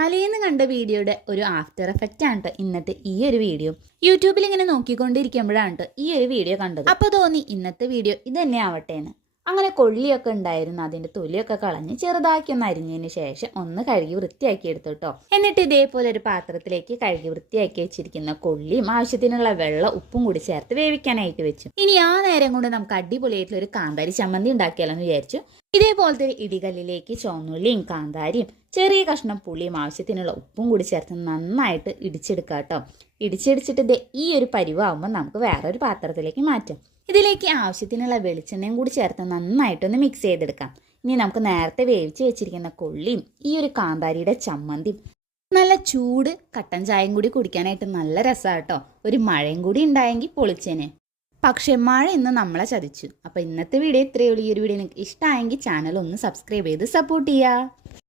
തലേന്ന് കണ്ട വീഡിയോയുടെ ഒരു ആഫ്റ്റർ എഫക്റ്റ് ആണ് ട്ടോ ഇന്നത്തെ ഈ ഒരു വീഡിയോ. യൂട്യൂബിൽ ഇങ്ങനെ നോക്കിക്കൊണ്ടിരിക്കുമ്പോഴാണ് ട്ടോ ഈ ഒരു വീഡിയോ കണ്ടത്. അപ്പോൾ തോന്നി ഇന്നത്തെ വീഡിയോ ഇത് തന്നെ ആവട്ടെ എന്ന്. അങ്ങനെ കൊള്ളിയൊക്കെ ഉണ്ടായിരുന്നു, അതിന്റെ തൊലിയൊക്കെ കളഞ്ഞ് ചെറുതാക്കി ഒന്ന് അരിഞ്ഞതിന് ശേഷം ഒന്ന് കഴുകി വൃത്തിയാക്കി എടുത്തു കേട്ടോ. എന്നിട്ട് ഇതേപോലെ ഒരു പാത്രത്തിലേക്ക് കഴുകി വൃത്തിയാക്കി വെച്ചിരിക്കുന്ന കൊള്ളിയും ആവശ്യത്തിനുള്ള വെള്ളം ഉപ്പും കൂടി ചേർത്ത് വേവിക്കാനായിട്ട് വെച്ചു. ഇനി ആ നേരം കൊണ്ട് നമുക്ക് അടിപൊളിയായിട്ടുള്ള ഒരു കാന്താരി ചമ്മന്തി ഉണ്ടാക്കിയാലോ എന്ന് വിചാരിച്ചു. ഇതേപോലത്തെ ഒരു ഇടികല്ലിലേക്ക് ചുവന്നുള്ളിയും കാന്താരിയും ചെറിയ കഷ്ണം പുളിയും ആവശ്യത്തിനുള്ള ഉപ്പും കൂടി ചേർത്ത് നന്നായിട്ട് ഇടിച്ചെടുക്കുക കേട്ടോ. ഇടിച്ചെടുത്തിട്ട് ഈ ഒരു പരിവാകുമ്പോൾ നമുക്ക് വേറൊരു പാത്രത്തിലേക്ക് മാറ്റാം. ഇതിലേക്ക് ആവശ്യത്തിനുള്ള വെളിച്ചെണ്ണയും കൂടി ചേർത്ത് നന്നായിട്ടൊന്ന് മിക്സ് ചെയ്തെടുക്കാം. ഇനി നമുക്ക് നേരത്തെ വേവിച്ച് വെച്ചിരിക്കുന്ന കൊള്ളിയും ഈ ഒരു കാന്താരിയുടെ ചമ്മന്തിയും നല്ല ചൂട് കട്ടൻ ചായയും കൂടി കുടിക്കാനായിട്ട് നല്ല രസമാണ് കേട്ടോ. ഒരു മഴയും കൂടി ഉണ്ടായെങ്കിൽ പൊളിച്ചേനെ. പക്ഷെ മഴ ഇന്ന് നമ്മളെ ചതിച്ചു. അപ്പോൾ ഇന്നത്തെ വീഡിയോ ഇത്രയേ ഉള്ളൂ. ഈ ഒരു വീഡിയോ നിങ്ങൾക്ക് ഇഷ്ടമായെങ്കിൽ ചാനൽ ഒന്ന് സബ്സ്ക്രൈബ് ചെയ്ത് സപ്പോർട്ട് ചെയ്യുക.